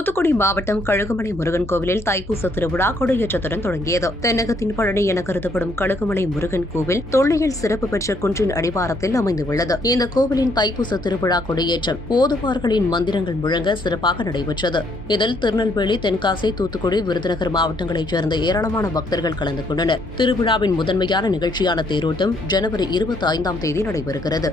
தூத்துக்குடி மாவட்டம் கழுகுமலை முருகன் கோவிலில் தைப்பூச திருவிழா கொடியேற்றத்துடன் தொடங்கியது. தென்னகத்தின் பழனி என கருதப்படும் கழுகுமலை முருகன் கோவில் தொல்லியல் சிறப்பு பெற்ற குன்றின் அடிவாரத்தில் அமைந்துள்ளது. இந்த கோவிலின் தைப்பூச திருவிழா கொடியேற்றம் ஓதுவார்களின் மந்திரங்கள் முழங்க சிறப்பாக நடைபெற்றது. இதில் திருநெல்வேலி தென்காசி தூத்துக்குடி விருதுநகர் மாவட்டங்களைச் சேர்ந்த ஏராளமான பக்தர்கள் கலந்து கொண்டனர். திருவிழாவின் முதன்மையான நிகழ்ச்சியான தேரோட்டம் ஜனவரி இருபத்தி ஐந்தாம் தேதி நடைபெறுகிறது.